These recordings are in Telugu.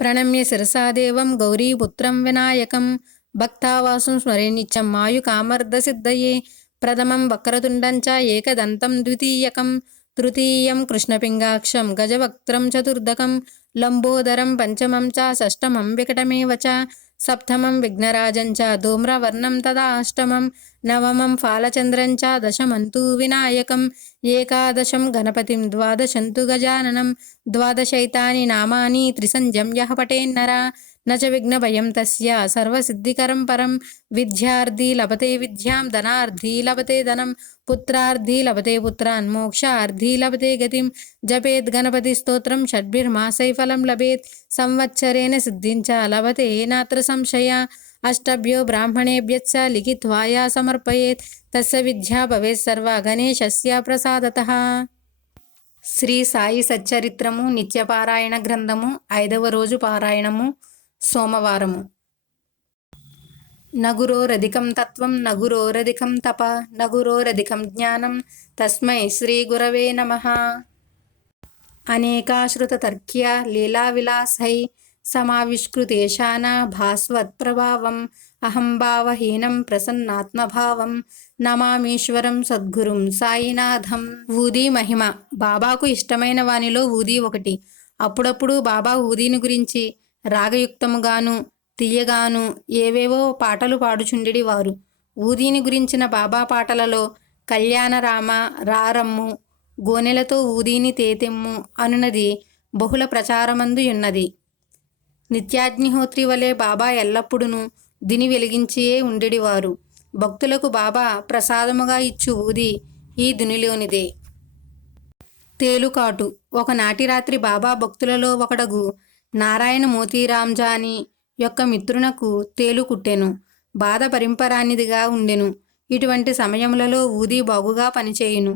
ప్రణమ్య శిరసా దేవం గౌరీపుత్రం వినాయకం భక్తావాసుం స్మరే నిత్యం మాయుకామర్ధసిద్ధయే ప్రథమం వక్రతుండం చ ఏకదంతం ద్వితీయకం తృతీయం కృష్ణపింగాక్షం గజవక్త్రం చతుర్దకం లంబోదరం పంచమం చ షష్టమం వికటమేవ చ సప్తమం విఘ్నరాజం చ ధూమ్రవర్ణం తదా అష్టమం నవమం ఫాలచంద్రం చ దశమం తు వినాయకం ఏకాదశం గణపతిం ద్వాదశం తు గజాననం ద్వాదశైతాని నామాని త్రిసంధ్యం యః పఠేన్నర న చ విఘ్నభయం తస్య సర్వసిద్ధికరం పరం విద్యార్థి లభతే విద్యాం ధనార్థి లభతే ధనం పుత్రార్థి లభతే పుత్రాన్ మోక్షార్థి లభతే గతిం జపేద్ గణపతి స్తోత్రం షడ్భిర్మాసై ఫలం లభేత్ సంవత్సరేణ సిద్ధించ లభతే నాత్ర సంశయ అష్టభ్యో బ్రాహ్మణేభ్యశ్చ లిఖిత్వా యా సమర్పయేత్ తస్య విద్యా భవేత్ సర్వ గణేశస్య ప్రసాదతః. శ్రీ సాయి సచ్చరిత్రము నిత్యపారాయణ గ్రంథము 5వ రోజు పారాయణము సోమవారము. నగురోరధికం తత్వం నగురోరధికం తప నగురోరధికం జ్ఞానం తస్మై శ్రీ గురవే నమః. అనేకాశ్రుతతర్క్య లీలావిలాసై సమావిష్కృతేశాన భాస్వత్ ప్రభావం అహం భావహీనం ప్రసన్నాత్మభావం నమామీశ్వరం సద్గురుం సాయినాథం. ఊదీ మహిమ. బాబాకు ఇష్టమైన వానిలో ఊదీ ఒకటి. అప్పుడప్పుడు బాబా ఊదీని గురించి రాగయుక్తముగాను తీయగాను ఏవేవో పాటలు పాడుచుండెడి వారు. ఊదీని గురించిన బాబా పాటలలో కళ్యాణరామ, రారమ్ము, గోనెలతో ఊదీని తేతెమ్ము అనునది బహుళ ప్రచారమందు ఉన్నది. నిత్యాగ్నిహోత్రి వలె బాబా ఎల్లప్పుడూ దిని వెలిగించియే ఉండెడివారు. భక్తులకు బాబా ప్రసాదముగా ఇచ్చు ఊది ఈ దునిలోనిదే. తేలుకాటు. ఒకనాటి రాత్రి బాబా భక్తులలో ఒకడగు నారాయణ మోతీరాంజాని యొక్క మిత్రునకు తేలు కుట్టెను. బాధ పరింపరానిదిగా ఉండెను. ఇటువంటి సమయములలో ఊది బాగుగా పనిచేయును.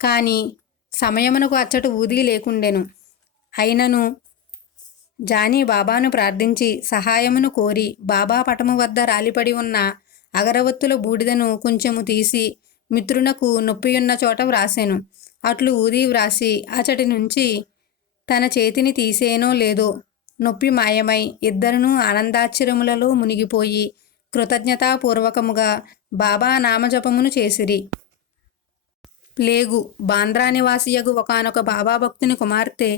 కాని సమయమునకు అచ్చట ఊది లేకుండెను. అయినను జానీ బాబాను ప్రార్థించి సహాయమును కోరి బాబా పటము వద్ద రాలిపడి ఉన్న అగరవత్తుల బూడిదను కొంచెము తీసి మిత్రునకు నొప్పియున్న చోట వ్రాసెను. అట్లు ఊది వ్రాసి అచటి నుంచి తన చేతిని తీసేనో లేదో నొప్పి మాయమై ఇద్దరునూ ఆనందాశ్చర్యములలో మునిగిపోయి కృతజ్ఞతాపూర్వకముగా బాబా నామజపమును చేసిరి. ప్లేగు. బాంద్రా నివాసియగు ఒకానొక బాబా భక్తుని కుమార్తె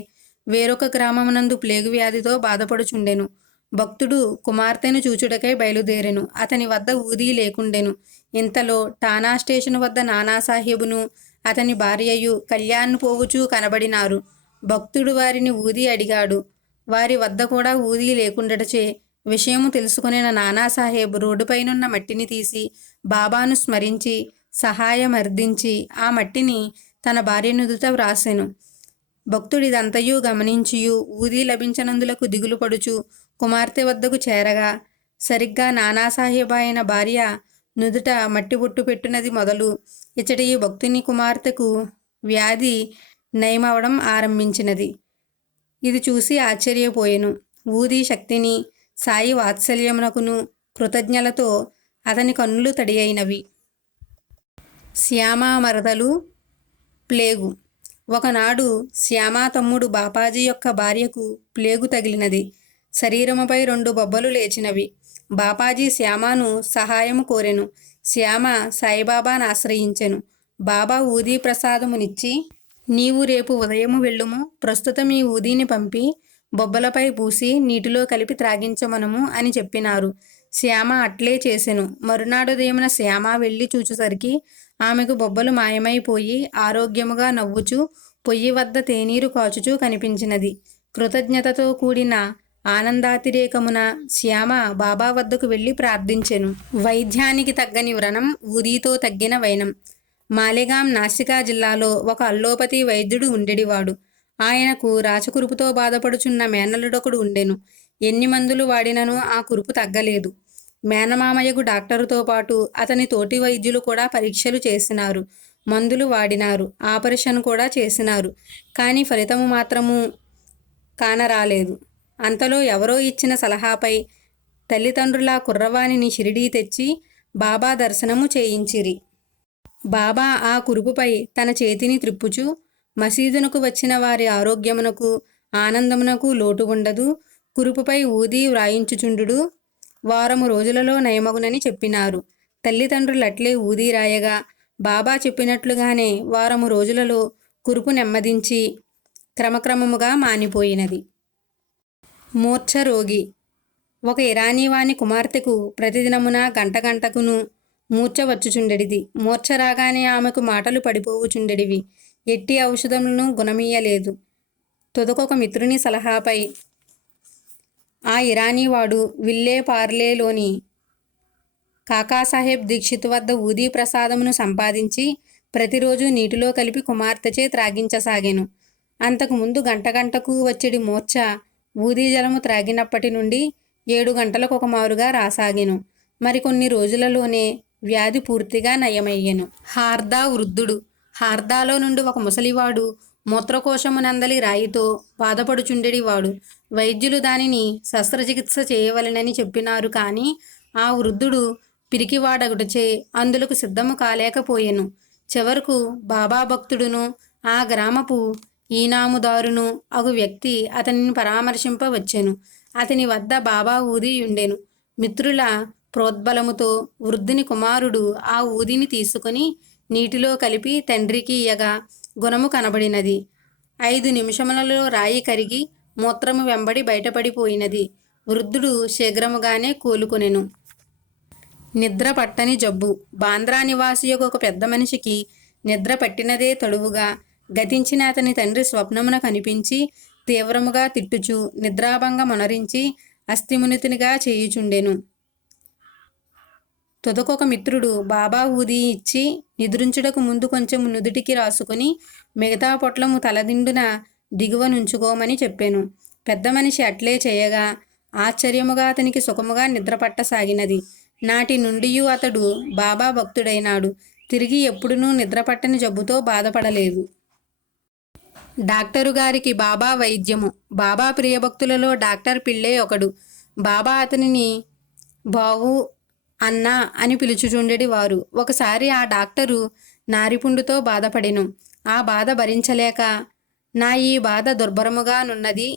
వేరొక గ్రామమునందు ప్లేగు వ్యాధితో బాధపడుచుండెను. భక్తుడు కుమార్తెను చూచుటకై బయలుదేరెను. అతని వద్ద ఊదీ లేకుండెను. ఇంతలో టానా స్టేషను వద్ద నానాసాహెబును అతని భార్యయు కళ్యాణ్ పోవుచూ కనబడినారు. భక్తుడు వారిని ఊదీ అడిగాడు. వారి వద్ద కూడా ఊదీ లేకుండటచే విషయము తెలుసుకొనిన నానాసాహెబ్ రోడ్డుపైనున్న మట్టిని తీసి బాబాను స్మరించి సహాయమర్థించి ఆ మట్టిని తన భార్య నుదుట వ్రాసెను. భక్తుడిదంతయు గమనించియు ఊదీ లభించనందులకు దిగులు పడుచు కుమార్తె వద్దకు చేరగా సరిగ్గా నానాసాహెబ్ ఆయన భార్య నుదుట మట్టి బొట్టు పెట్టునది మొదలు ఇచ్చటి ఈ భక్తుని కుమార్తెకు వ్యాధి నయమవడం ఆరంభించినది. ఇది చూసి ఆశ్చర్యపోయెను. ఊదీ శక్తిని సాయి వాత్సల్యమునకును కృతజ్ఞలతో అతని కన్నులు తడియైనవి. శ్యామా మరదలు ప్లేగు. ఒకనాడు శ్యామా తమ్ముడు బాపాజీ యొక్క భార్యకు ప్లేగు తగిలినది. శరీరముపై 2 బొబ్బలు లేచినవి. బాపాజీ శ్యామాను సహాయము కోరెను. శ్యామ సాయిబాబాను ఆశ్రయించెను. బాబా ఊదీ ప్రసాదమునిచ్చి నీవు రేపు ఉదయము వెళ్ళుము, ప్రస్తుతం ఈ ఊదీని పంపి బొబ్బలపై పూసి నీటిలో కలిపి త్రాగించమనము అని చెప్పినారు. శ్యామ అట్లే చేసెను. మరునాడు ఉదయమున శ్యామ వెళ్ళి చూచుసరికి ఆమెకు బొబ్బలు మాయమైపోయి ఆరోగ్యముగా నవ్వుచూ పొయ్యి వద్ద తేనీరు కాచుచూ కనిపించినది. కృతజ్ఞతతో కూడిన ఆనందాతిరేకమున శ్యామ బాబా వద్దకు వెళ్ళి ప్రార్థించెను. వైద్యానికి తగ్గని వ్రణం ఊదీతో తగ్గిన వైనం. మాలెగాం నాసికా జిల్లాలో ఒక అల్లోపతి వైద్యుడు ఉండెడివాడు. ఆయనకు రాచకురుపుతో బాధపడుచున్న మేనల్లుడొకడు ఉండెను. ఎన్ని మందులు వాడినను ఆ కురుపు తగ్గలేదు. మేనమామయ్యకు డాక్టరుతో పాటు అతని తోటి వైద్యులు కూడా పరీక్షలు చేసినారు, మందులు వాడినారు, ఆపరేషన్ కూడా చేసినారు. కానీ ఫలితము మాత్రము కానరాలేదు. అంతలో ఎవరో ఇచ్చిన సలహాపై తల్లిదండ్రుల కుర్రవాణిని షిరిడీ తెచ్చి బాబా దర్శనము చేయించిరి. బాబా ఆ కురుపుపై తన చేతిని త్రిప్పుచు మసీదునకు వచ్చిన వారి ఆరోగ్యమునకు ఆనందమునకు లోటు ఉండదు, కురుపుపై ఊది వ్రాయించుచుండు వారము రోజులలో నయమగునని చెప్పినారు. తల్లిదండ్రులట్లే ఊది రాయగా బాబా చెప్పినట్లుగానే వారము రోజులలో కురుపు నెమ్మదించి క్రమక్రమముగా మానిపోయినది. మూర్ఛరోగి. ఒక ఇరానీవాని కుమార్తెకు ప్రతిదినమున గంట గంటకును మూర్ఛ వచ్చుచుండెడిది. మూర్ఛ రాగానే ఆమెకు మాటలు పడిపోవుచుండెడివి. ఎట్టి ఔషధములను గుణమీయలేదు. తుదకొక మిత్రుని సలహాపై ఆ ఇరానీవాడు విల్లే పార్లేలోని కాకాసాహెబ్ దీక్షిత్ వద్ద ఊదీ ప్రసాదమును సంపాదించి ప్రతిరోజు నీటిలో కలిపి కుమార్తెచే త్రాగించసాగాను. అంతకుముందు గంట గంటకు వచ్చేడి మూర్ఛ ఊదీ జలము త్రాగినప్పటి నుండి 7 గంటలకు ఒక మారుగా రాసాగెను. మరికొన్ని రోజులలోనే వ్యాధి పూర్తిగా నయమయ్యెను. హార్దా వృద్ధుడు. హార్దాలో నుండి ఒక ముసలివాడు మూత్రకోశమునందలి రాయితో బాధపడుచుండెడివాడు. వైద్యులు దానిని శస్త్రచికిత్స చేయవలెనని చెప్పినారు. కానీ ఆ వృద్ధుడు పిరికివాడగుటచే అందులకు సిద్ధము కాలేకపోయెను. చివరకు బాబా భక్తుడును ఆ గ్రామపు ఈనాముదారును అగు వ్యక్తి అతనిని పరామర్శింప వచ్చెను. అతని వద్ద బాబా ఊది ఉండెను. మిత్రుల ప్రోద్బలముతో వృద్ధుని కుమారుడు ఆ ఊదిని తీసుకుని నీటిలో కలిపి తండ్రికి ఇయ్యగా గుణము కనబడినది. 5 నిమిషములలో రాయి కరిగి మూత్రము వెంబడి బయటపడిపోయినది. వృద్ధుడు శీఘ్రముగానే కోలుకొనెను. నిద్ర పట్టని జబ్బు. బాంద్రా నివాసి ఒక పెద్ద మనిషికి నిద్ర పట్టినదే తడువుగా గతించిన అతని తండ్రి స్వప్నమున కనిపించి తీవ్రముగా తిట్టుచు నిద్రాభంగమొనరించి అస్థిమునితునిగా చేయుచుండెను. తుదకొక మిత్రుడు బాబా ఊది ఇచ్చి నిద్రించుటకు ముందు కొంచెం నుదుటికి రాసుకుని మిగతా పొట్లము తలదిండున దిగువనుంచుకోమని చెప్పాను. పెద్ద మనిషి అట్లే చేయగా ఆశ్చర్యముగా అతనికి సుఖముగా నిద్రపట్టసాగినది. నాటి నుండి అతడు బాబా భక్తుడైనాడు. తిరిగి ఎప్పుడునూ నిద్రపట్టని జబ్బుతో బాధపడలేదు. డాక్టరు గారికి బాబా వైద్యము. బాబా ప్రియభక్తులలో డాక్టర్ పిళ్ళే ఒకడు. బాబా అతనిని బావు అన్నా అని పిలుచుచుండెడివారు. ఒకసారి ఆ డాక్టరు నారిపుండుతో బాధపడెను. ఆ బాధ భరించలేక నా ఈ బాధ దుర్భరముగానున్నది,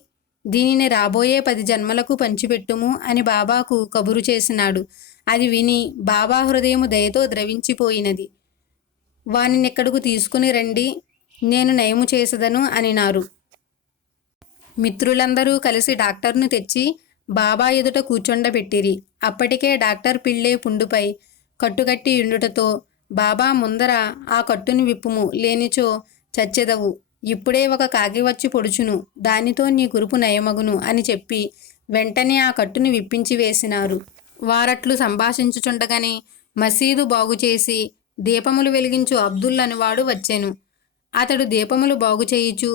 దీనిని రాబోయే 10 జన్మలకు పంచిపెట్టుము అని బాబాకు కబురు చేసినాడు. అది విని బాబా హృదయము దయతో ద్రవించిపోయినది. వానినెక్కడకు తీసుకుని రండి, నేను నయము చేసదను అనినారు. మిత్రులందరూ కలిసి డాక్టర్ను తెచ్చి బాబా ఎదుట కూర్చొండబెట్టిరి. అప్పటికే డాక్టర్ పిళ్ళే పుండుపై కట్టుకట్టి యుండుటతో బాబా ముందర ఆ కట్టుని విప్పుము, లేనిచో చచ్చెదవు. ఇప్పుడే ఒక కాకి వచ్చి పొడుచును, దానితో నీ కురుపు నయమగును అని చెప్పి వెంటనే ఆ కట్టుని విప్పించి వేసినారు. వారట్లు సంభాషించుచుండగానే మసీదు బాగుచేసి దీపములు వెలిగించు అబ్దుల్ అనువాడు వచ్చెను. అతడు దీపములు బాగుచేయుచు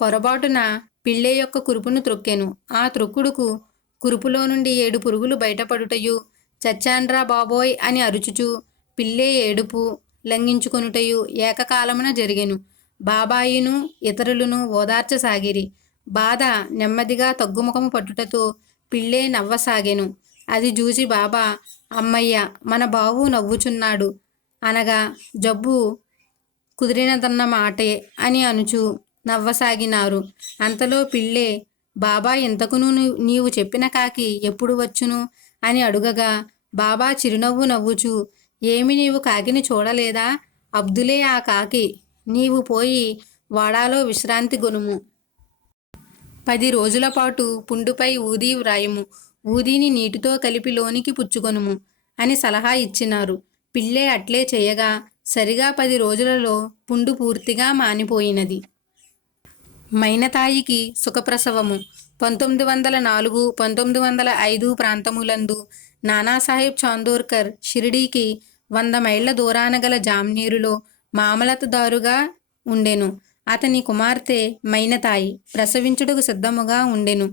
పొరబాటున పిళ్ళే యొక్క కురుపును త్రొక్కెను. ఆ త్రొక్కుడుకు కురుపులో నుండి 7 పురుగులు బయటపడుటయు, చచ్చాన్రా బాబోయ్ అని అరుచుచు పిల్లే ఏడుపు లంఘించుకొనుటయు ఏకకాలమున జరిగెను. బాబాయిను ఇతరులను ఓదార్చసాగిరి. బాధ నెమ్మదిగా తగ్గుముఖము పట్టుటతో పిళ్ళే నవ్వసాగెను. అది చూసి బాబా, అమ్మయ్య, మన బావు నవ్వుచున్నాడు అనగా జబ్బు కుదిరినదన్న మాటే అని అనుచు నవ్వసాగినారు. అంతలో పిళ్ళే, బాబా ఇంతకును నీవు చెప్పిన కాకి ఎప్పుడు వచ్చును అని అడుగగా బాబా చిరునవ్వు నవ్వుచు, ఏమి నీవు కాకిని చూడలేదా? అబ్దులే ఆ కాకి. నీవు పోయి వాడాలో విశ్రాంతి గొనుము. 10 రోజుల పాటు పుండుపై ఊదీ వ్రాయము. ఊదీని నీటితో కలిపి లోనికి పుచ్చుకొనుము అని సలహా ఇచ్చినారు. పిళ్ళే అట్లే చేయగా సరిగా 10 రోజులలో పుండు పూర్తిగా మానిపోయినది. మైనతాయికి సుఖప్రసవము. 1904, 1905 ప్రాంతములందు నానాసాహెబ్ చాందోర్కర్ షిరిడీకి 100 మైళ్ళ దూరాన గల జామ్నీరులో మామలతదారుగా ఉండెను. అతని కుమార్తె మైనతాయి ప్రసవించుటకు సిద్ధముగా ఉండెను.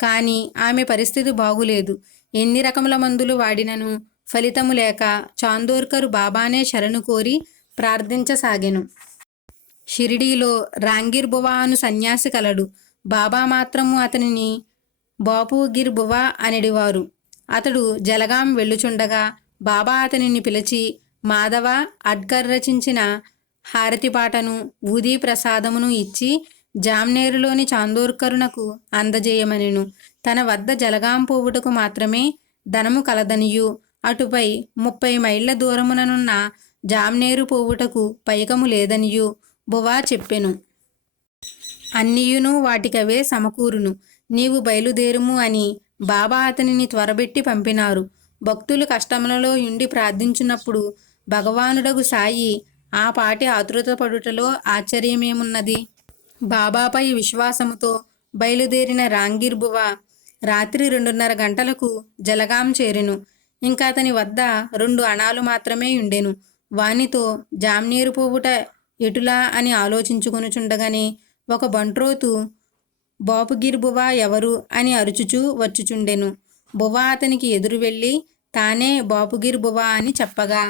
కానీ ఆమె పరిస్థితి బాగులేదు. ఎన్ని రకముల మందులు వాడినను ఫలితము లేక చాందోర్కరు బాబానే శరణు కోరి ప్రార్థించసాగెను. షిరిడీలో రాంగిర్ బువా అను సన్యాసి కలడు. బాబా మాత్రము అతనిని బాపుగిర్ బువా అనెడివారు. అతడు జలగాం వెళ్ళుచుండగా బాబా అతనిని పిలిచి మాధవ అడ్కర్ రచించిన హారతి పాటను ఊదీ ప్రసాదమును ఇచ్చి జామ్నేరులోని చాందోర్కరునకు అందజేయమనెను. తన వద్ద జలగాం పోవుటకు మాత్రమే ధనము కలదనియు, అటుపై 30 మైళ్ళ దూరముననున్న జామ్నేరు పోవుటకు పైకము లేదనియు బువా చెప్పెను. అన్నియును వాటికవే సమకూరును, నీవు బయలుదేరుము అని బాబా అతనిని త్వరబెట్టి పంపినారు. భక్తులు కష్టములలో ఉండి ప్రార్థించున్నప్పుడు భగవానుడగు సాయి ఆ పాటి ఆతృత పడుటలో ఆశ్చర్యమేమున్నది? బాబాపై విశ్వాసముతో బయలుదేరిన రాంగీర్ బువ రాత్రి 2:30 గంటలకు జలగాం చేరెను. ఇంకా అతని వద్ద 2 అణాలు మాత్రమే ఉండెను. వానితో జామ్నేరు పోవుట ఎటులా అని ఆలోచించుకొనుచుండగానే ఒక బంట్రోతు బాపుగిర్ బువా ఎవరు అని అరుచుచూ వచ్చుచుండెను. బువా అతనికి ఎదురు వెళ్ళి తానే బాపుగిర్ బువా అని చెప్పగా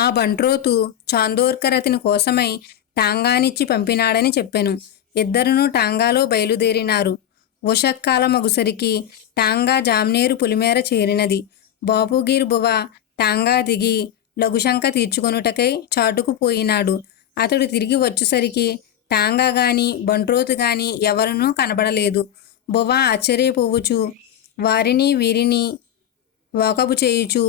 ఆ బంట్రోతు చాందోర్కర్ అతని కోసమై టాంగానిచ్చి పంపినాడని చెప్పెను. ఇద్దరును టాంగాలో బయలుదేరినారు. ఉషక్కాలమగుసరికి టాంగా జామ్నేరు పులిమేర చేరినది. బాపుగిర్ బువా టాంగా దిగి లఘుశంక తీర్చుకొనుటకై చాటుకు పోయినాడు. అతడు తిరిగి వచ్చేసరికి టాంగా గాని బంట్రోతు గాని ఎవరునూ కనబడలేదు. బువా ఆశ్చర్యపోవుచు వారిని వీరిని వాకబు చేయుచు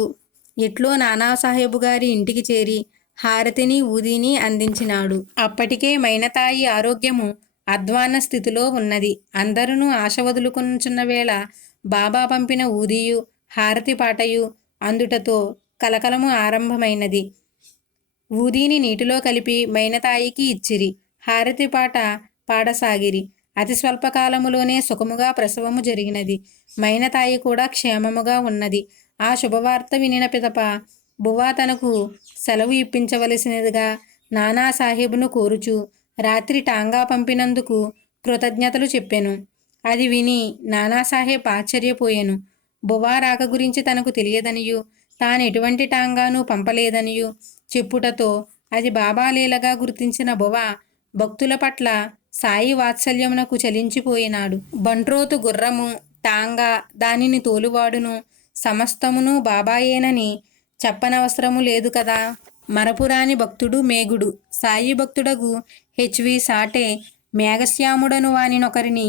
ఎట్లో నానాసాహెబు గారి ఇంటికి చేరి హారతిని ఊదిని అందించినాడు. అప్పటికే మైనతాయి ఆరోగ్యము అధ్వాన్న స్థితిలో ఉన్నది. అందరూ ఆశ వదులుకొనుచున్న వేళ బాబా పంపిన ఊదియు హారతి పాటయు అందుటతో కలకలము ఆరంభమైనది. ఊదీని నీటిలో కలిపి మైనతాయికి ఇచ్చిరి. హారతి పాట పాడసాగిరి. అతి స్వల్పకాలములోనే సుఖముగా ప్రసవము జరిగినది. మైనతాయి కూడా క్షేమముగా ఉన్నది. ఆ శుభవార్త వినిన పిదప బువా తనకు సెలవు ఇప్పించవలసినదిగా నానాసాహెబును కోరుచు రాత్రి టాంగా పంపినందుకు కృతజ్ఞతలు చెప్పెను. అది విని నానాసాహెబ్ ఆశ్చర్యపోయెను. బువా రాక గురించి తనకు తెలియదనియు తాను ఎటువంటి టాంగాను పంపలేదనియు చెప్పుటతో అది బాబా లీలగా గుర్తించిన బువా భక్తుల పట్ల సాయి వాత్సల్యమునకు చలించిపోయినాడు. బంట్రోతు గుర్రము, టాంగా, దానిని తోలువాడును సమస్తమును బాబాయేనని చెప్పనవసరము లేదు కదా. మరపురాని భక్తుడు మేగుడు. సాయి భక్తుడగు హెచ్వి సాటే మేఘశ్యాముడను వానినొకరిని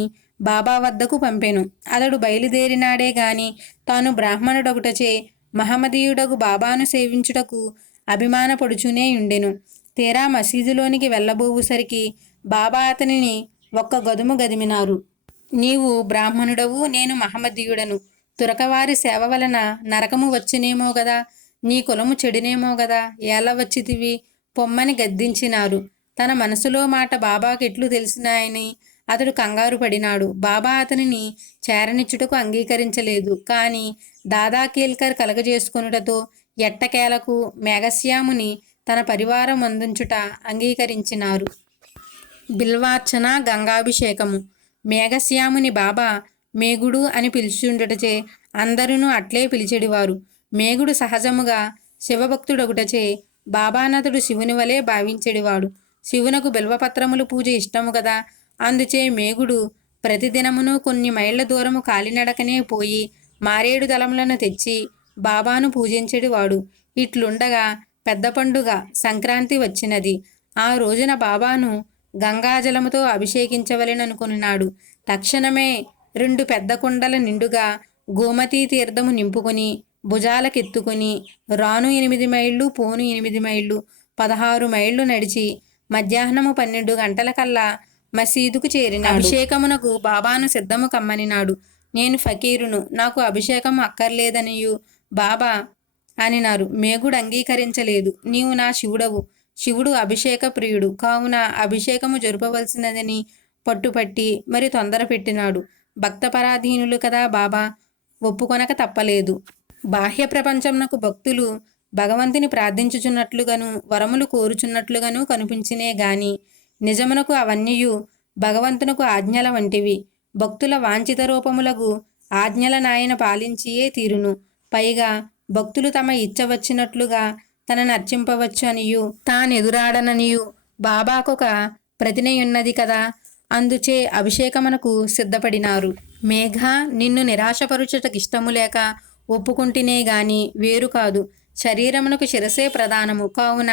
బాబా వద్దకు పంపెను. అతడు బయలుదేరినాడే గాని తాను బ్రాహ్మణుడొకటచే మహమ్మదీయుడగు బాబాను సేవించుటకు అభిమానపడుచునే ఉండెను. తీరా మసీదులోనికి వెళ్ళబోవుసరికి బాబా అతనిని ఒక్క గదుము గదిమినారు. నీవు బ్రాహ్మణుడవు, నేను మహమ్మదీయుడను. తురకవారి సేవ వలన నరకము వచ్చునేమో గదా, నీ కులము చెడునేమో గదా, ఎలా వచ్చితివి పొమ్మని గద్దించినారు. తన మనసులో మాట బాబాకెట్లు తెలిసినాయని అతడు కంగారు పడినాడు. బాబా అతనిని చేరనిచ్చుటకు అంగీకరించలేదు. కానీ దాదా కేల్కర్ కలగజేసుకొనుటతో ఎట్టకేలకు మేఘశ్యాముని తన పరివారం అందించుట అంగీకరించినారు. బిల్వార్చన, గంగాభిషేకము. మేఘశ్యాముని బాబా మేగుడు అని పిలుచుండుటచే అందరూ అట్లే పిలిచెడివారు. మేగుడు సహజముగా శివభక్తుడొకటచే బాబానతుడు శివుని వలె భావించెడివాడు. శివునకు బిల్వపత్రములు పూజ ఇష్టము కదా. అందుచే మేగుడు ప్రతిదినమును కొన్ని మైళ్ళ దూరము కాలినడకనే పోయి మారేడు దళములను తెచ్చి బాబాను పూజించెడివాడు. ఇట్లుండగా పెద్ద పండుగ సంక్రాంతి వచ్చినది. ఆ రోజున బాబాను గంగాజలముతో అభిషేకించవలెననుకున్నాడు. తక్షణమే 2 పెద్ద కుండల నిండుగా గోమతీ తీర్థము నింపుకొని భుజాలకెత్తుకుని రాను 8 మైళ్ళు పోను 8 మైళ్ళు 16 మైళ్ళు నడిచి మధ్యాహ్నము 12 గంటలకల్లా మసీదుకు చేరినాడు. అభిషేకమునకు బాబాను సిద్ధము కమ్మనినాడు. నేను ఫకీరును, నాకు అభిషేకము అక్కర్లేదనియు బాబా అనినారు. మేగుడు అంగీకరించలేదు. నీవు నా శివుడవు, శివుడు అభిషేక ప్రియుడు కావున అభిషేకము జరుపవలసినదని పట్టుపట్టి మరి తొందర పెట్టినాడు. భక్తపరాధీనులు కదా బాబా, ఒప్పుకొనక తప్పలేదు. బాహ్య ప్రపంచమునకు భక్తులు భగవంతుని ప్రార్థించుచున్నట్లుగాను వరములు కోరుచున్నట్లుగాను కనిపించినే గాని నిజమునకు అవన్నీయు భగవంతునకు ఆజ్ఞల వంటివి. భక్తుల వాంఛిత రూపములకు ఆజ్ఞల నాయన పాలించియే తీరును. పైగా భక్తులు తమ ఇచ్చ వచ్చినట్లుగా తనను అర్చింపవచ్చు అనియు తానెదురాడననియు బాబాకొక ప్రతినయున్నది కదా. అందుచే అభిషేకమునకు సిద్ధపడినారు. మేఘ, నిన్ను నిరాశపరుచుటకిష్టము లేక ఒప్పుకుంటేనే గాని వేరు కాదు. శరీరమునకు శిరసే ప్రధానము కావున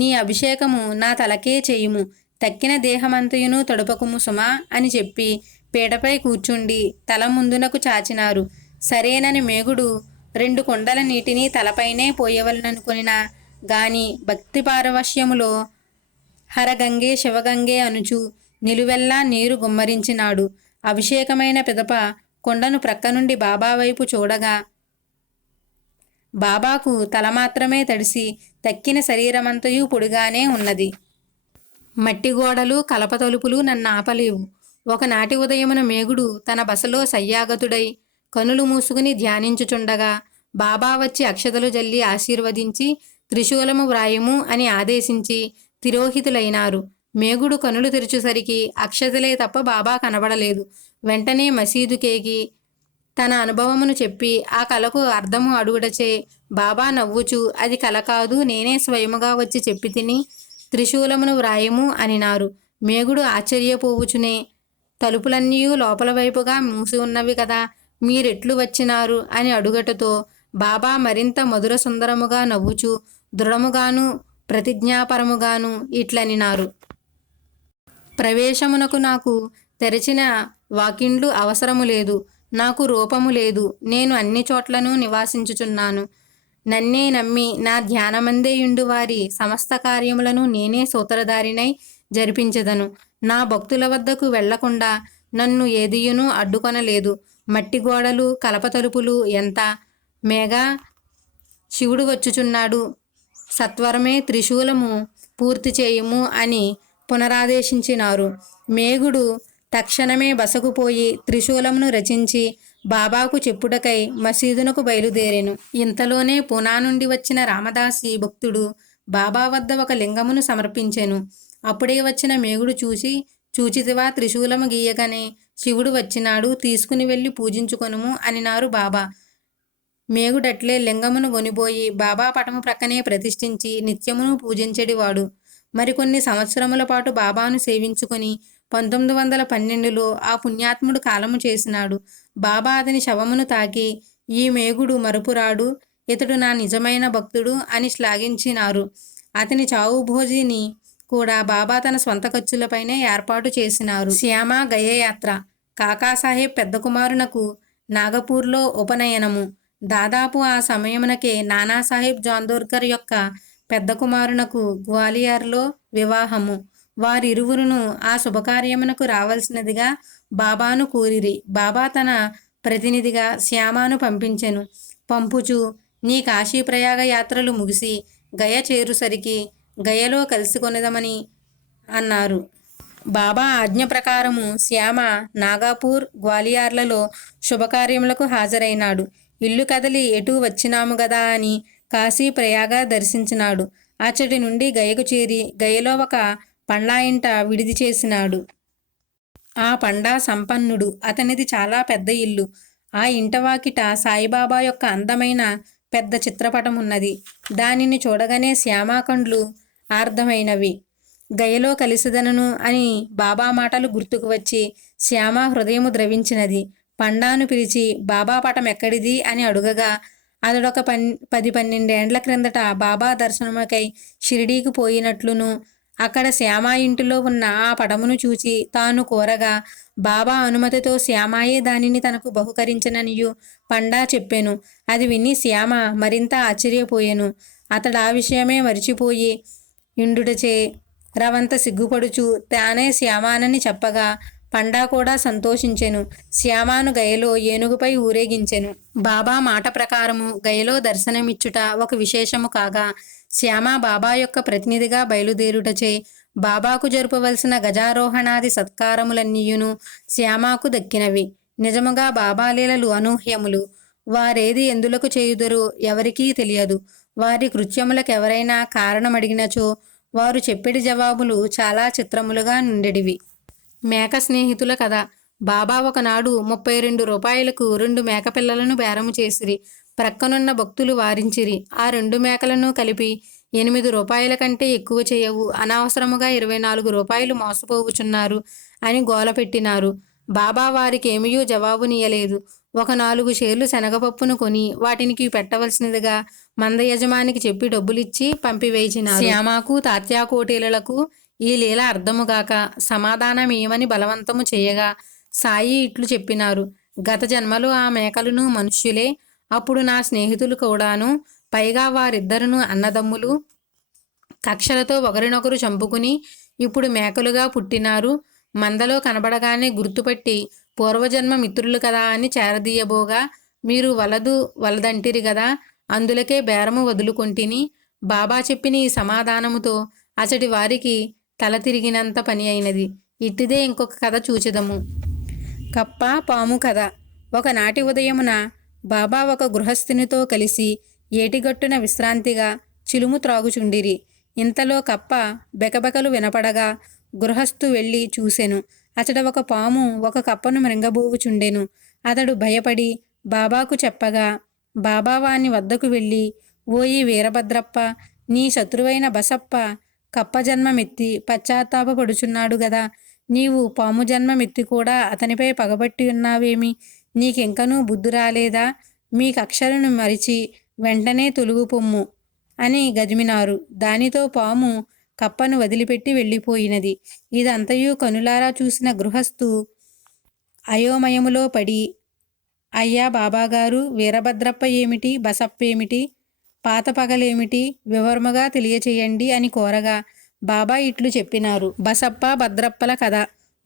నీ అభిషేకము నా తలకే చేయుము. తక్కిన దేహమంతయును తడుపకుము సుమా అని చెప్పి పీటపై కూర్చుండి తల ముందునకు చాచినారు. సరేనని మేగుడు 2 కుండల నీటిని తలపైనే పోయవలననుకొనినా గాని భక్తి పారవశ్యములో హరగంగే శివగంగే అనుచు నిలువెల్లా నీరు గుమ్మరించినాడు. అభిషేకమైన పిదప కొండను ప్రక్క నుండి బాబా వైపు చూడగా బాబాకు తల మాత్రమే తడిసి తక్కిన శరీరమంతయు పొడిగానే ఉన్నది. మట్టి గోడలు కలప తలుపులు నన్ను ఆపలేవు. ఒకనాటి ఉదయమున మేగుడు తన బసలో సయ్యాగతుడై కనులు మూసుకుని ధ్యానించుచుండగా బాబా వచ్చి అక్షతలు జల్లి ఆశీర్వదించి త్రిశూలము వ్రాయము అని ఆదేశించి తిరోహితులైనారు. మేగుడు కనులు తెరుచుసరికి అక్షతలే తప్ప బాబా కనబడలేదు. వెంటనే మసీదుకేగి తన అనుభవమును చెప్పి ఆ కలకు అర్థము అడుగుడచే బాబా నవ్వుచూ అది కల కాదు, నేనే స్వయముగా వచ్చి చెప్పి తిని త్రిశూలమును వ్రాయము అనినారు. మేగుడు ఆశ్చర్యపోవుచునే తలుపులన్నీ లోపల వైపుగా మూసి ఉన్నవి కదా, మీరెట్లు వచ్చినారు అని అడుగటతో బాబా మరింత మధుర సుందరముగా నవ్వుచూ దృఢముగాను ప్రతిజ్ఞాపరముగాను ఇట్లనినారు. ప్రవేశమునకు నాకు తెరచిన వాకిండ్లు అవసరము లేదు. నాకు రూపము లేదు. నేను అన్ని చోట్లను నివాసించుచున్నాను. నన్నే నమ్మి నా ధ్యానమందేయుండు వారి సమస్త కార్యములను నేనే సూత్రధారినై జరిపించెదను. నా భక్తుల వద్దకు వెళ్లకుండా నన్ను ఏదియును అడ్డుకొనలేదు. మట్టి గోడలు కలప తలుపులు ఎంత మేఘా శివుడు వచ్చుచున్నాడు, సత్వరమే త్రిశూలము పూర్తి చేయుము అని పునరాదేశించినారు. మేగుడు తక్షణమే బసకు పోయి త్రిశూలమును రచించి బాబాకు చెప్పుటకై మసీదునకు బయలుదేరెను. ఇంతలోనే పూనా నుండి వచ్చిన రామదాసి భక్తుడు బాబా వద్ద ఒక లింగమును సమర్పించెను. అప్పుడే వచ్చిన మేగుడు చూచితివా త్రిశూలము గీయగానే శివుడు వచ్చినాడు, తీసుకుని వెళ్ళి పూజించుకొనుము అనినారు బాబా. మేగుడట్లే లింగమును గొనిపోయి బాబా పటము ప్రక్కనే ప్రతిష్ఠించి నిత్యమును పూజించెడివాడు. మరికొన్ని సంవత్సరముల పాటు బాబాను సేవించుకొని 1912లో ఆ పుణ్యాత్ముడు కాలము చేసినాడు. బాబా అతని శవమును తాకి ఈ మేగుడు మరుపురాడు, ఇతడు నా నిజమైన భక్తుడు అని శ్లాఘించినారు. అతని చావు భోజిని కూడా బాబా తన స్వంత ఖర్చులపైనే ఏర్పాటు చేసినారు. శ్యామ గయయాత్ర. కాకాసాహెబ్ పెద్ద కుమారునకు నాగపూర్లో ఉపనయనము. దాదాపు ఆ సమయమునకే నానాసాహెబ్ జాందోర్కర్ యొక్క పెద్ద కుమారునకు గ్వాలియర్లో వివాహము. వారిరువురును ఆ శుభకార్యమునకు రావలసినదిగా బాబాను కోరిరి. బాబా తన ప్రతినిధిగా శ్యామను పంపించెను. పంపుచు నీ కాశీప్రయాగ యాత్రలు ముగిసి గయ చేరుసరికి గయలో కలుసుకొనిదమని అన్నారు. బాబా ఆజ్ఞ ప్రకారము శ్యామ నాగపూర్ గ్వాలియర్లలో శుభకార్యములకు హాజరైనాడు. ఇల్లు కదలి ఎటు వచ్చినాము గదా అని కాశీ ప్రయాగ దర్శించినాడు. అచ్చటి నుండి గయకు చేరి గయలో ఒక పండా ఇంట విడిది చేసినాడు. ఆ పండా సంపన్నుడు. అతనిది చాలా పెద్ద ఇల్లు. ఆ ఇంట వాకిట సాయిబాబా యొక్క అందమైన పెద్ద చిత్రపటం ఉన్నది. దానిని చూడగానే శ్యామ కండ్లు ఆర్ధమైనవి. గయలో కలిసిదనను అని బాబా మాటలు గుర్తుకు వచ్చి శ్యామ హృదయము ద్రవించినది. పండాను పిలిచి బాబా పటం ఎక్కడిది అని అడుగగా అతడొక 10-12 ఏండ్ల క్రిందట బాబా దర్శనముకై షిరిడీకి పోయినట్లును అక్కడ శ్యామ ఇంటిలో ఉన్న ఆ పటమును చూచి తాను కోరగా బాబా అనుమతితో శ్యామాయే దానిని తనకు బహుకరించననియు పండా చెప్పెను. అది విని శ్యామ మరింత ఆశ్చర్యపోయెను. అతడా విషయమే మరిచిపోయి ఇండుటచే రవంత సిగ్గుపడుచు తానే శ్యామానని చెప్పగా పండా కూడా సంతోషించెను. శ్యామాను గయలో ఏనుగుపై ఊరేగించెను. బాబా మాట ప్రకారము గయలో దర్శనమిచ్చుట ఒక విశేషము కాగా శ్యామ బాబా యొక్క ప్రతినిధిగా బయలుదేరుటచే బాబాకు జరుపవలసిన గజారోహణాది సత్కారములన్నీయును శ్యామకు దక్కినవి. నిజముగా బాబా లీలలు అనూహ్యములు. వారేది ఎందులకు చేయుదరో ఎవరికీ తెలియదు. వారి కృత్యములకెవరైనా కారణమడిగినచో వారు చెప్పెడి జవాబులు చాలా చిత్రములుగా నుండెడివి. మేక స్నేహితుల కథ. బాబా ఒకనాడు 32 రూపాయలకు 2 మేకపిల్లలను బేరము చేసిరి. ప్రక్కనున్న భక్తులు వారించిరి. ఆ 2 మేకలను కలిపి 8 రూపాయల కంటే ఎక్కువ చేయవు, అనవసరముగా 24 రూపాయలు మోసపోవుచున్నారు అని గోలపెట్టినారు. బాబా వారికి ఏమీ జవాబునియలేదు. ఒక 4 షేర్లు శనగపప్పును కొని వాటికి పెట్టవలసినదిగా మంద యజమానికి చెప్పి డబ్బులిచ్చి పంపివేయించినారు. శ్యామకు తాత్యాకోటీలకు ఈ లీల అర్థముగాక సమాధానమేమని బలవంతము చేయగా సాయి ఇట్లు చెప్పినారు. గత జన్మలో ఆ మేకలను మనుష్యులే, అప్పుడు నా స్నేహితులు కూడాను, పైగా వారిద్దరును అన్నదమ్ములు, కక్షలతో ఒకరినొకరు చంపుకుని ఇప్పుడు మేకలుగా పుట్టినారు. మందలో కనబడగానే గుర్తుపట్టి పూర్వజన్మ మిత్రులు కదా అని చేరదీయబోగా మీరు వలదంటిరి గదా, అందులకే బేరము వదులుకొంటిని. బాబా చెప్పిన ఈ సమాధానముతో అచటి వారికి తల తిరిగినంత పని అయినది. ఇట్టిదే ఇంకొక కథ చూచెదము. కప్ప పాము కథ. ఒకనాటి ఉదయమున బాబా ఒక గృహస్థునితో కలిసి ఏటిగట్టున విశ్రాంతిగా చిలుము త్రాగుచుండిరి. ఇంతలో కప్ప బెకబెకలు వినపడగా గృహస్థు వెళ్ళి చూసెను. అతడు ఒక పాము ఒక కప్పను మృంగబోవుచుండెను. అతడు భయపడి బాబాకు చెప్పగా బాబా వాని వద్దకు వెళ్ళి, ఓయి వీరభద్రప్ప, నీ శత్రువైన బసప్ప కప్ప జన్మమెత్తి పశ్చాత్తాపపడుచున్నాడు గదా, నీవు పాము జన్మమెత్తి కూడా అతనిపై పగబట్టి ఉన్నావేమి? నీకింకనూ బుద్ధి రాలేదా? మీ కక్షలను మరిచి వెంటనే తొలుగు పొమ్ము అని గదిమినారు. దానితో పాము కప్పను వదిలిపెట్టి వెళ్ళిపోయినది. ఇదంతయు కనులారా చూసిన గృహస్థు అయోమయములో పడి, అయ్యా బాబాగారు, వీరభద్రప్ప ఏమిటి, బసప్పేమిటి, పాత పగలేమిటి, వివరముగా తెలియచేయండి అని కోరగా బాబా ఇట్లు చెప్పినారు. బసప్ప భద్రప్పల కథ.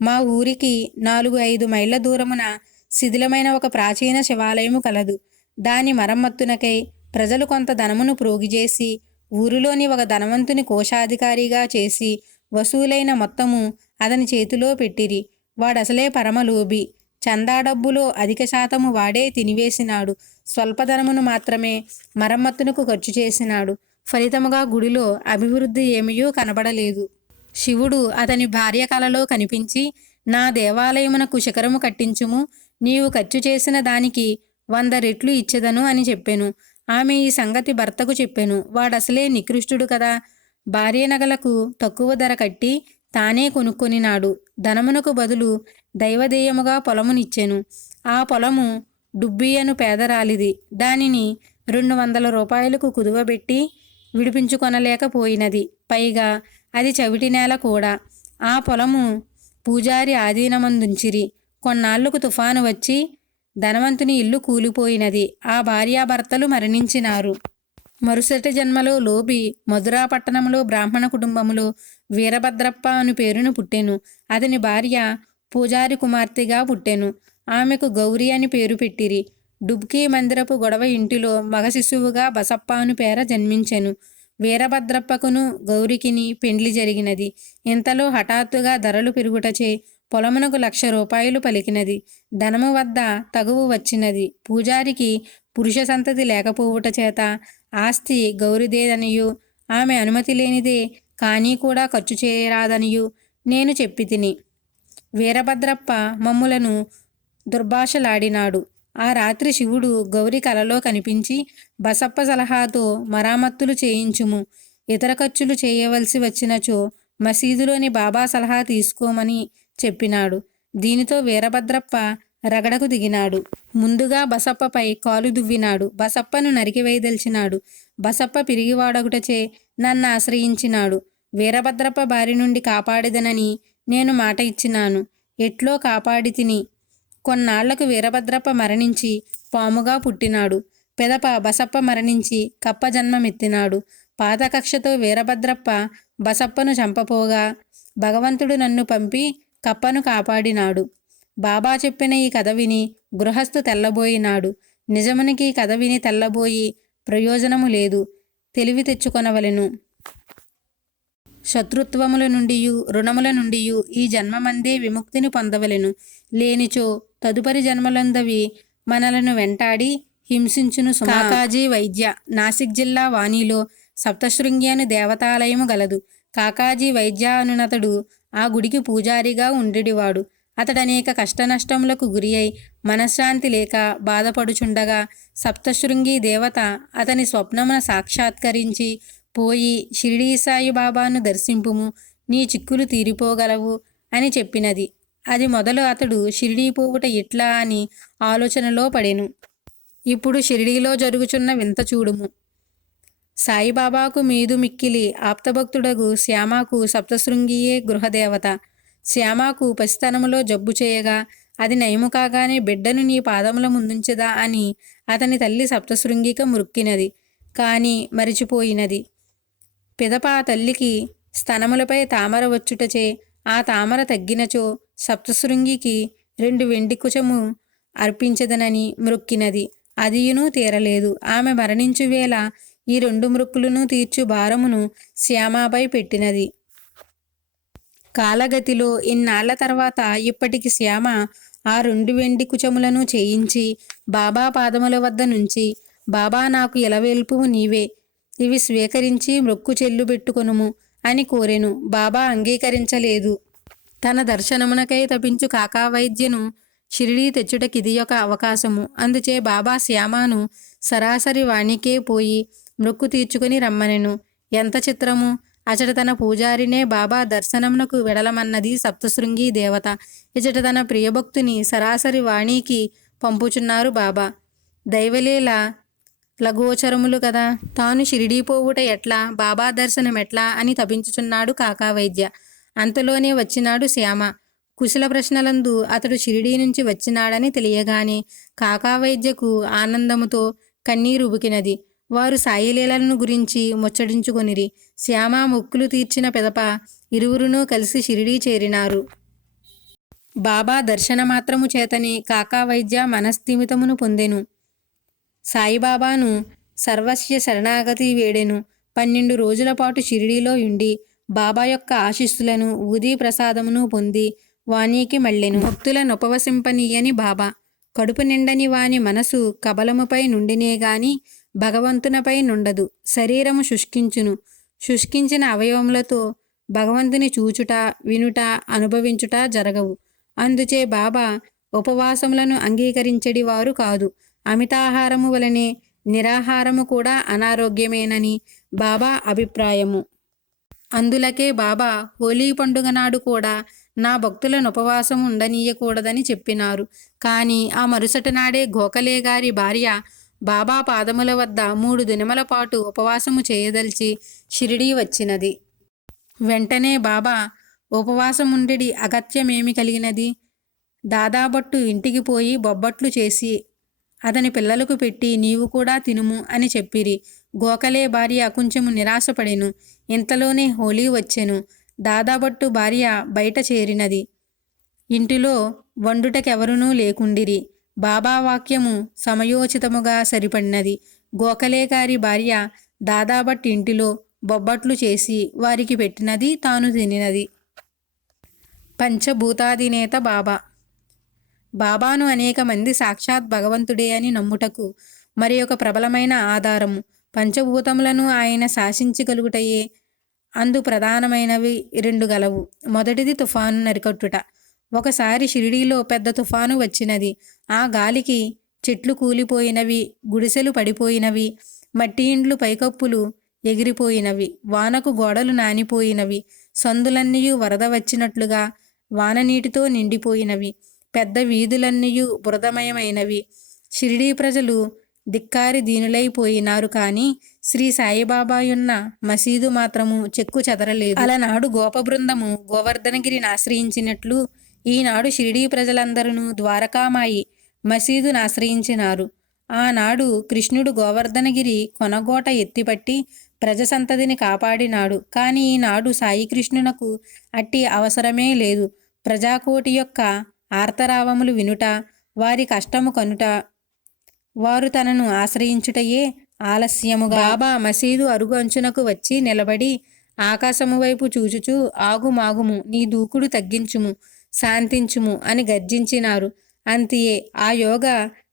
మా ఊరికి 4-5 మైళ్ళ దూరమున శిథిలమైన ఒక ప్రాచీన శివాలయము కలదు. దాని మరమ్మత్తునకై ప్రజలు కొంత ధనమును ప్రోగిచేసి ఊరిలోని ఒక ధనవంతుని కోశాధికారిగా చేసి వసూలైన మొత్తము అతని చేతిలో పెట్టిరి. వాడసలే పరమలోభి. చందా డబ్బులో అధిక శాతము వాడే తినివేసినాడు. స్వల్పధనమును మాత్రమే మరమ్మత్తునకు ఖర్చు చేసినాడు. ఫలితముగా గుడిలో అభివృద్ధి ఏమీయూ కనబడలేదు. శివుడు అతని భార్య కలలో కనిపించి, నా దేవాలయమునకు శిఖరము కట్టించుము, నీవు ఖర్చు చేసిన దానికి 100 రెట్లు ఇచ్చెదను అని చెప్పెను. ఆమె ఈ సంగతి భర్తకు చెప్పెను. వాడసలే నికృష్టుడు కదా. భార్య నగలకు తక్కువ ధర కట్టి తానే కొనుక్కొనినాడు. ధనమునకు బదులు దైవదేయముగా పొలమునిచ్చెను. ఆ పొలము డుబ్బియను పేదరాలిది. దానిని 200 రూపాయలకు కుదువబెట్టి విడిపించుకొనలేకపోయినది. పైగా అది చవిటి నేల కూడా. ఆ పొలము పూజారి ఆధీనమందుంచిరి. కొన్నాళ్లకు తుఫాను వచ్చి ధనవంతుని ఇల్లు కూలిపోయినది. ఆ భార్యాభర్తలు మరణించినారు. మరుసటి జన్మలో లోబి మధురా పట్టణంలో బ్రాహ్మణ కుటుంబములో వీరభద్రప్ప అను పేరును పుట్టెను. అతని భార్య పూజారి కుమార్తెగా పుట్టెను. ఆమెకు గౌరీ అని పేరు పెట్టిరి. డుబ్కీ మందిరపు గొడవ ఇంటిలో మగ శిశువుగా బసప్ప అను పేర జన్మించెను. వీరభద్రప్పకును గౌరికిని పెండ్లి జరిగినది. ఇంతలో హఠాత్తుగా ధరలు పెరుగుటచే పొలమునకు 1,00,000 రూపాయలు పలికినది. ధనము వద్ద తగువు వచ్చినది. పూజారికి పురుష సంతతి లేకపోవుట చేత ఆస్తి గౌరిదేదనియు, ఆమె అనుమతి లేనిదే కానీ కూడా ఖర్చు చేయరాదనియు నేను చెప్పి తిని. వీరభద్రప్ప మమ్ములను దుర్భాషలాడినాడు. ఆ రాత్రి శివుడు గౌరి కలలో కనిపించి, బసప్ప సలహాతో మరామత్తులు చేయించుము, ఇతర ఖర్చులు చేయవలసి వచ్చినచో మసీదులోని బాబా సలహా తీసుకోమని చెప్పినాడు. దీనితో వీరభద్రప్ప రగడకు దిగినాడు. ముందుగా బసప్పపై కాలు దువ్వినాడు. బసప్పను నరికివేయదలిచినాడు. బసప్ప పిరిగివాడగుటచే నన్ను ఆశ్రయించినాడు. వీరభద్రప్ప బారి నుండి కాపాడిదనని నేను మాట ఇచ్చినాను. ఎట్లో కాపాడి తిని. కొన్నాళ్లకు వీరభద్రప్ప మరణించి పాముగా పుట్టినాడు. పెదప బసప్ప మరణించి కప్ప జన్మమెత్తినాడు. పాత కక్షతో వీరభద్రప్ప బసప్పను చంపపోగా భగవంతుడు నన్ను పంపి కప్పను కాపాడినాడు. బాబా చెప్పిన ఈ కథ విని గృహస్థు తెల్లబోయినాడు. నిజమునికి ఈ కథ విని తెల్లబోయి ప్రయోజనము లేదు. తెలివి తెచ్చుకొనవలెను. శత్రుత్వముల నుండియు రుణముల నుండియు ఈ జన్మమందే విముక్తిని పొందవలెను. లేనిచో తదుపరి జన్మలందవి మనలను వెంటాడి హింసించును. కాకాజీ వైద్య. నాసిక్ జిల్లా వాణిలో సప్తశృంగి అను దేవతాలయము గలదు. కాకాజీ వైద్య అనునతడు ఆ గుడికి పూజారిగా ఉండేవాడు. అతడనేక కష్టనష్టములకు గురి అయి మనశ్శాంతి లేక బాధపడుచుండగా సప్తశృంగి దేవత అతని స్వప్నమున సాక్షాత్కరించి, పోయి షిరిడీ సాయి బాబాను దర్శింపుము, నీ చిక్కులు తీరిపోగలవు అని చెప్పినది. అది మొదలు అతడు షిరిడీ పోవుట ఎట్లా అని ఆలోచనలో పడెను. ఇప్పుడు షిరిడీలో జరుగుచున్న వింత చూడుము. సాయిబాబాకు మీదు మిక్కిలి ఆప్తభక్తుడగు శ్యామకు సప్తశృంగియే గృహదేవత. శ్యామకు పసితనములో జబ్బు చేయగా అది నయము కాగానే బిడ్డను నీ పాదముల ముందుంచదా అని అతని తల్లి సప్తశృంగిక మృక్కినది. కాని మరిచిపోయినది. పిదప ఆ తల్లికి స్తనములపై తామర వచ్చుటచే ఆ తామర తగ్గినచో సప్తశృంగికి 2 వెండి కుచము అర్పించదనని మృక్కినది. అదియును తీరలేదు. ఆమె మరణించువేళ ఈ 2 మృక్కులను తీర్చు భారమును శ్యామపై పెట్టినది. కాలగతిలో ఇన్నాళ్ల తర్వాత ఇప్పటికి శ్యామ ఆ 2 వెండి కుచములను చేయించి బాబా పాదముల వద్ద నుంచి, బాబా నాకు ఎలవేల్పువు నీవే, ఇవి స్వీకరించి మృక్కు చెల్లుబెట్టుకొనుము అని కోరెను. బాబా అంగీకరించలేదు. తన దర్శనమునకై తపించు కాకావైద్యను షిరిడీ తెచ్చుటకిది ఒక అవకాశము. అందుచే బాబా శ్యామను సరాసరి వాణికే పోయి మృక్కు తీర్చుకొని రమ్మనెను. ఎంత చిత్రము! అచట తన పూజారినే బాబా దర్శనమునకు వెడలమన్నది సప్తశృంగి దేవత. ఇచట తన ప్రియభక్తుని సరాసరి వాణికి పంపుచున్నారు బాబా. దైవలీల లగోచరములు కదా. తాను షిరిడీ పోవుట ఎట్లా, బాబా దర్శనమెట్లా అని తపించుచున్నాడు కాకావైద్య. అంతలోనే వచ్చినాడు శ్యామ. కుశల ప్రశ్నలందు అతడు షిరిడీ నుంచి వచ్చినాడని తెలియగానే కాకావైద్యకు ఆనందముతో కన్నీరుబుకినది. వారు సాయిలీలను గురించి ముచ్చటించుకొనిరి. శ్యామ మొక్కులు తీర్చిన పిదప ఇరువురునూ కలిసి షిరిడీ చేరినారు. బాబా దర్శనమాత్రము చేతనే కాకావైద్య మనస్థిమితమును పొందెను. సాయిబాబాను సర్వస్య శరణాగతి వేడెను. 12 రోజుల పాటు షిరిడీలో ఉండి బాబా యొక్క ఆశీస్సులను ఊదీ ప్రసాదమును పొంది వాణికి మళ్ళెను. భక్తుల నొపవసింపనీయని బాబా. కడుపు నిండని వాని మనసు కబలముపై నుండినేగాని భగవంతునిపై నుండదు. శరీరము శుష్కించును. శుష్కించిన అవయవములతో భగవంతుని చూచుట, వినుట, అనుభవించుట జరగవు. అందుచే బాబా ఉపవాసములను అంగీకరించడి వారు కాదు. అమితాహారము వలనే నిరాహారము కూడా అనారోగ్యమేనని బాబా అభిప్రాయము. అందులకే బాబా హోలీ పండుగ నాడు కూడా నా భక్తులను ఉపవాసం ఉండనీయకూడదని చెప్పినారు. కానీ ఆ మరుసటి నాడే గోఖలే గారి భార్య బాబా పాదముల వద్ద 3 దినముల పాటు ఉపవాసము చేయదలిచి షిరిడీ వచ్చినది. వెంటనే బాబా ఉపవాసముండెడి అగత్యమేమి కలిగినది? దాదాబట్టు ఇంటికి పోయి బొబ్బట్లు చేసి అతని పిల్లలకు పెట్టి నీవు కూడా తినుము అని చెప్పిరి. గోఖలే భార్య కొంచెము నిరాశపడెను. ఇంతలోనే హోలీ వచ్చెను. దాదాబట్టు భార్య బయట చేరినది. ఇంటిలో వండుటకెవరునూ లేకుండిరి. బాబా వాక్యము సమయోచితముగా సరిపడినది. గోఖలే గారి భార్య దాదాబట్టు ఇంటిలో బొబ్బట్లు చేసి వారికి పెట్టినది, తాను తినినది. పంచభూతాధినేత బాబా. బాబాను అనేక మంది సాక్షాత్ భగవంతుడే అని నమ్ముటకు మరి ఒక ప్రబలమైన ఆధారము. పంచభూతములను ఆయన శాసించగలుగుటయే. అందు ప్రధానమైనవి 2 గలవు. మొదటిది తుఫాను నరికట్టుట. ఒకసారి షిరిడీలో పెద్ద తుఫాను వచ్చినది. ఆ గాలికి చెట్లు కూలిపోయినవి, గుడిసెలు పడిపోయినవి, మట్టి ఇండ్లు పైకప్పులు ఎగిరిపోయినవి, వానకు గోడలు నానిపోయినవి, సందులన్నీయు వరద వచ్చినట్లుగా వాననీటితో నిండిపోయినవి, పెద్ద వీధులన్నీయు బురదమయమైనవి. షిరిడీ ప్రజలు ధిక్కారి దీనులైపోయినారు. కానీ శ్రీ సాయిబాబాయున్న మసీదు మాత్రము చెక్కు చెదరలేదు. అలనాడు గోప బృందము గోవర్ధనగిరిని ఆశ్రయించినట్లు ఈనాడు షిరిడీ ప్రజలందరూ ద్వారకామాయి మసీదును ఆశ్రయించినారు. ఆనాడు కృష్ణుడు గోవర్ధనగిరి కొనగోట ఎత్తిపట్టి ప్రజసంతతిని కాపాడినాడు. కానీ ఈనాడు సాయికృష్ణునకు అట్టి అవసరమే లేదు. ప్రజాకోటి యొక్క ఆర్తరావములు వినుట, వారి కష్టము కనుట, వారు తనను ఆశ్రయించుటయే ఆలస్యముగా. బాబా మసీదు అరుగు అంచునకు వచ్చి నిలబడి ఆకాశము వైపు చూచుచూ ఆగుమాగుము, నీ దూకుడు తగ్గించుము, శాంతించుము అని గర్జించినారు. అంతియే ఆ యోగ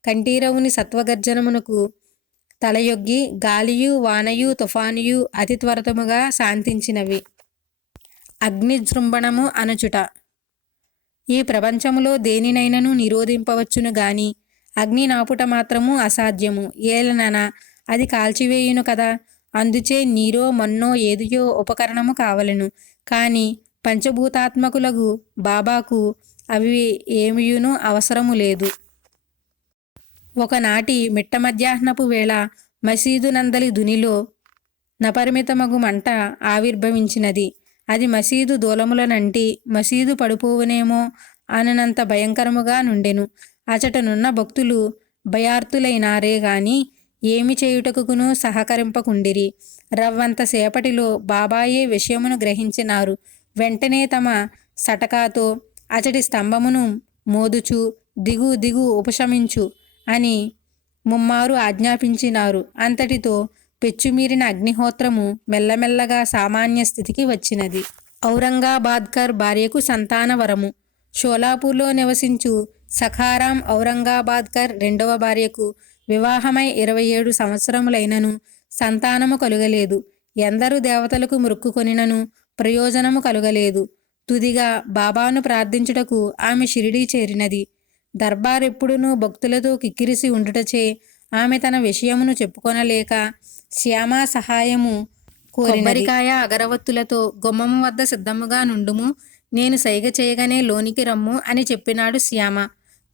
కంఠీరవుని సత్వగర్జనమునకు తలయొగ్గి గాలియు వానయు తుఫానుయు అతి త్వరతముగా శాంతించినవి. అగ్నిజృంభణము అనుచుట. ఈ ప్రపంచములో దేనినైనను నిరోధింపవచ్చును గాని అగ్ని నాపుట మాత్రము అసాధ్యము. ఏలనన అది కాల్చివేయును కదా. అందుచే నీరో మన్నో ఏదియో ఉపకరణము కావలెను. కానీ పంచభూతాత్మకులగు బాబాకు అవి ఏమియును అవసరము లేదు. ఒకనాటి మిట్ట మధ్యాహ్నపు వేళ మసీదు నందలి దునిలో నపరిమితమగు మంట ఆవిర్భవించినది. అది మసీదు దూలములనంటి మసీదు పడిపోవునేమో అననంత భయంకరముగా నుండెను. అచటనున్న భక్తులు భయార్తులైనారే గాని ఏమి చేయుటకును సహకరింపకుండిరి. రవ్వంత సేపటిలో బాబాయే విషయమును గ్రహించినారు. వెంటనే తమ సటకాతో అచటి స్తంభమును మోదుచు దిగు దిగు ఉపశమించు అని ముమ్మారు ఆజ్ఞాపించినారు. అంతటితో పెచ్చుమీరిన అగ్నిహోత్రము మెల్లమెల్లగా సామాన్య స్థితికి వచ్చినది. ఔరంగాబాద్కర్ భార్యకు సంతానవరము. షోలాపూర్లో నివసించు సఖారాం ఔరంగాబాద్కర్ రెండవ భార్యకు వివాహమై 27 సంవత్సరములైనను సంతానము కలుగలేదు. ఎందరు దేవతలకు మొక్కుకొనినను ప్రయోజనము కలుగలేదు. తుదిగా బాబాను ప్రార్థించుటకు ఆమె షిరిడీ చేరినది. దర్బార్ ఎప్పుడునూ భక్తులతో కిక్కిరిసి ఉండుటచే ఆమె తన విషయమును చెప్పుకొనలేక శ్యామ సహాయము కోరినది. కొబ్బరికాయ అగరవత్తులతో గుమ్మము వద్ద సిద్ధముగా నుండుము, నేను సైగ చేయగానే లోనికి రమ్ము అని చెప్పినాడు శ్యామ.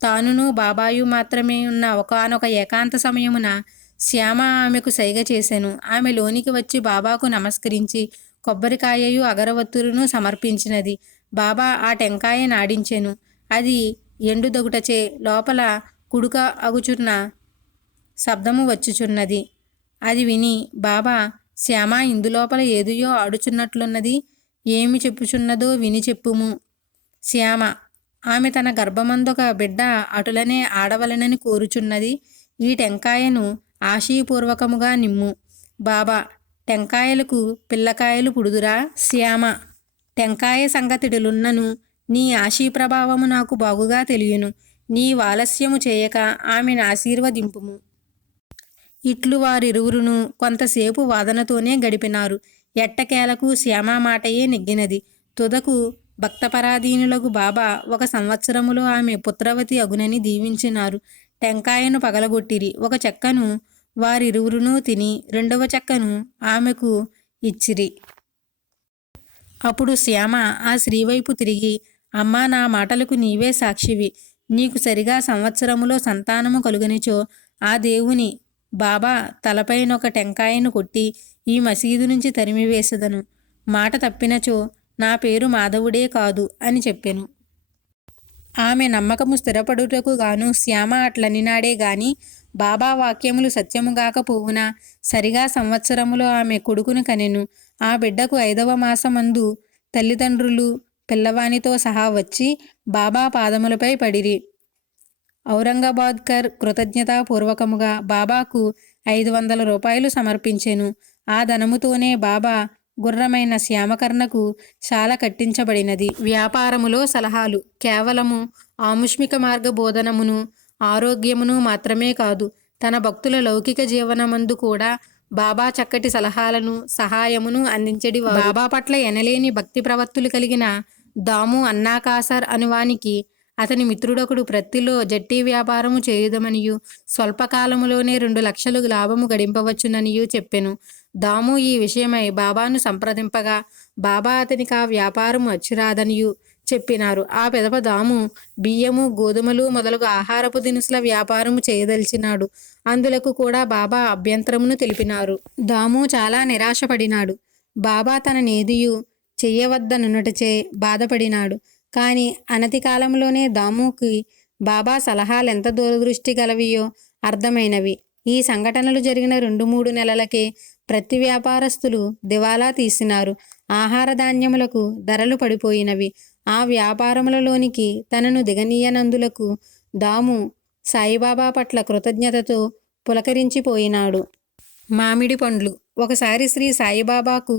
తానును బాబాయు మాత్రమే ఉన్న ఒకానొక ఏకాంత సమయమున శ్యామ ఆమెకు సైగ చేసెను. ఆమె లోనికి వచ్చి బాబాకు నమస్కరించి కొబ్బరికాయయు అగరవత్తులను సమర్పించినది. బాబా ఆ టెంకాయ నాడించెను. అది ఎండుదగుటచే లోపల కుడుక అగుచున్న శబ్దము వచ్చుచున్నది. అది విని బాబా, శ్యామ ఇందులోపల ఏదియో ఆడుచున్నట్లున్నది, ఏమి చెప్పుచున్నదో విని చెప్పుము. శ్యామ, ఆమె తన గర్భమందొక బిడ్డ అటులనే ఆడవలనని కోరుచున్నది. ఈ టెంకాయను ఆశీపూర్వకముగా నిమ్ము. బాబా, టెంకాయలకు పిల్లకాయలు పుడుదురా? శ్యామ, టెంకాయ సంగతిడులున్నను నీ ఆశీప్రభావము నాకు బాగుగా తెలియను. నీ వాలస్యము చేయక ఆమెను ఆశీర్వదింపుము. ఇట్లు వారిరువురును కొంతసేపు వాదనతోనే గడిపినారు. ఎట్టకేలకు శ్యామ మాటయే నెగ్గినది. తుదకు భక్తపరాధీనులకు బాబా 1 సంవత్సరములో ఆమె పుత్రవతి అగునని దీవించినారు. టెంకాయను పగలగొట్టిరి. 1 చెక్కను వారిరువురును తిని 2వ చెక్కను ఆమెకు ఇచ్చిరి. అప్పుడు శ్యామ ఆ స్త్రీవైపు తిరిగి, అమ్మా, నా మాటలకు నీవే సాక్షివి. నీకు సరిగా సంవత్సరములో సంతానము కలుగనిచో ఆ దేవుని బాబా తలపైనొక టెంకాయను కొట్టి ఈ మసీదు నుంచి తరిమివేసెదను. మాట తప్పినచో నా పేరు మాధవుడే కాదు అని చెప్పెను. ఆమె నమ్మకము స్థిరపడుటకు గాను శ్యామ అట్లనినాడే గాని బాబా వాక్యములు సత్యముగాకపోవునా సరిగా సంవత్సరములో ఆమె కొడుకును కనెను. ఆ బిడ్డకు 5వ మాసమందు తల్లిదండ్రులు పిల్లవానితో సహా వచ్చి బాబా పాదములపై పడిరి. ఔరంగాబాద్కర్ కృతజ్ఞతాపూర్వకముగా బాబాకు 500 రూపాయలు సమర్పించెను. ఆ ధనముతోనే బాబా గుర్రమైన శ్యామకర్ణకు శాల కట్టించబడినది. వ్యాపారములో సలహాలు కేవలము ఆముష్మిక మార్గ బోధనమును ఆరోగ్యమును మాత్రమే కాదు, తన భక్తుల లౌకిక జీవనమందు కూడా బాబా చక్కటి సలహాలను సహాయమును అందించెడివారు. బాబా పట్ల ఎనలేని భక్తి ప్రవత్తులు కలిగిన దాము అన్నాకాసర్ అనువానికి అతని మిత్రుడొకడు ప్రత్తిలో జట్టి వ్యాపారము చేయుదమనియు స్వల్పకాలములోనే 2 లక్షలు లాభము గడింపవచ్చుననియూ చెప్పెను. దాము ఈ విషయమై బాబాను సంప్రదింపగా బాబా అతనికి ఆ వ్యాపారము అచ్చిరాదనియూ చెప్పినారు. ఆ పిదప దాము బియ్యము గోధుమలు మొదలగు ఆహారపు దినుసుల వ్యాపారము చేయదలిచినాడు. అందులకు కూడా బాబా అభ్యంతరమును తెలిపినారు. దాము చాలా నిరాశపడినాడు. బాబా తననేదియు చెయ్యవద్దనున్నటచే బాధపడినాడు. కాని అనతి కాలంలోనే దాముకి బాబా సలహాలెంత దూరదృష్టి గలవియో అర్థమైనవి. ఈ సంఘటనలు జరిగిన 2-3 నెలలకే ప్రతి వ్యాపారస్తులు దివాలా తీసినారు. ఆహార ధాన్యములకు ధరలు పడిపోయినవి. ఆ వ్యాపారములలోనికి తనను దిగనీయనందులకు దాము సాయిబాబా పట్ల కృతజ్ఞతతో పులకరించిపోయినాడు. మామిడి పండ్లు. ఒకసారి శ్రీ సాయిబాబాకు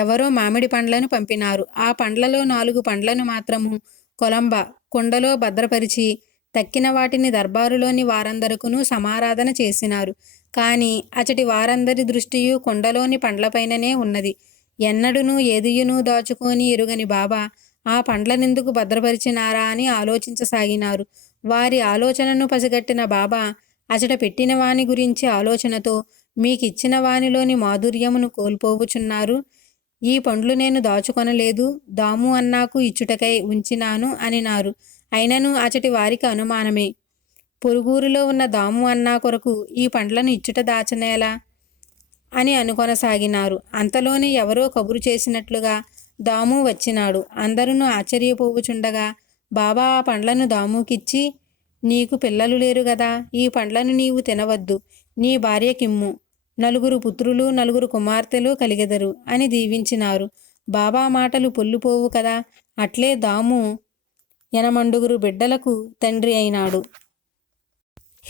ఎవరో మామిడి పండ్లను పంపినారు. ఆ పండ్లలో 4 పండ్లను మాత్రము కొలంబ కుండలో భద్రపరిచి తక్కిన వాటిని దర్బారులోని వారందరకును సమారాధన చేసినారు. కాని అచటి వారందరి దృష్టియు కుండలోని పండ్లపైననే ఉన్నది. ఎన్నడునూ ఏదియునూ దాచుకొని ఎరుగని బాబా ఆ పండ్లనెందుకు భద్రపరిచినారా అని ఆలోచించసాగినారు. వారి ఆలోచనను పసిగట్టిన బాబా అచట పెట్టిన వాని గురించి ఆలోచనతో, మీకిచ్చిన వానిలోని మాధుర్యమును కోల్పోవుచున్నారు. ఈ పండ్లు నేను దాచుకొనలేదు, దాము అన్నాకు ఇచ్చుటకై ఉంచినాను అనినారు. అయినను అచటి వారికి అనుమానమే. పొరుగురులో ఉన్న దాము అన్నా కొరకు ఈ పండ్లను ఇచ్చుట దాచనేలా? అని అనుకొనసాగినారు. అంతలోనే ఎవరో కబురు చేసినట్లుగా దాము వచ్చినాడు. అందరూ ఆశ్చర్యపోవుచుండగా బాబా ఆ పండ్లను దాముకిచ్చి, నీకు పిల్లలు లేరు గదా, ఈ పండ్లను నీవు తినవద్దు, నీ భార్యకిమ్ము. నలుగురు పుత్రులు 4 కుమార్తెలు కలిగెదరు అని దీవించినారు. బాబా మాటలు పొల్లిపోవు కదా. అట్లే దాము 8 బిడ్డలకు తండ్రి అయినాడు.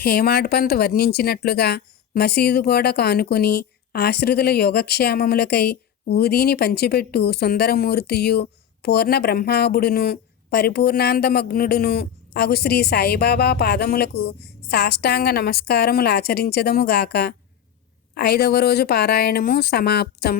హేమాడ్ పంత్ వర్ణించినట్లుగా మసీదు గోడకు ఆనుకుని ఆశ్రితుల యోగక్షేమములకై ఊదీని పంచిపెట్టు సుందరమూర్తియు పూర్ణ బ్రహ్మాబుడును పరిపూర్ణాందమగ్నుడును అగు శ్రీ సాయిబాబా పాదములకు సాష్టాంగ నమస్కారములాచరించదముగాక. 5వ రోజు పారాయణము సమాప్తం.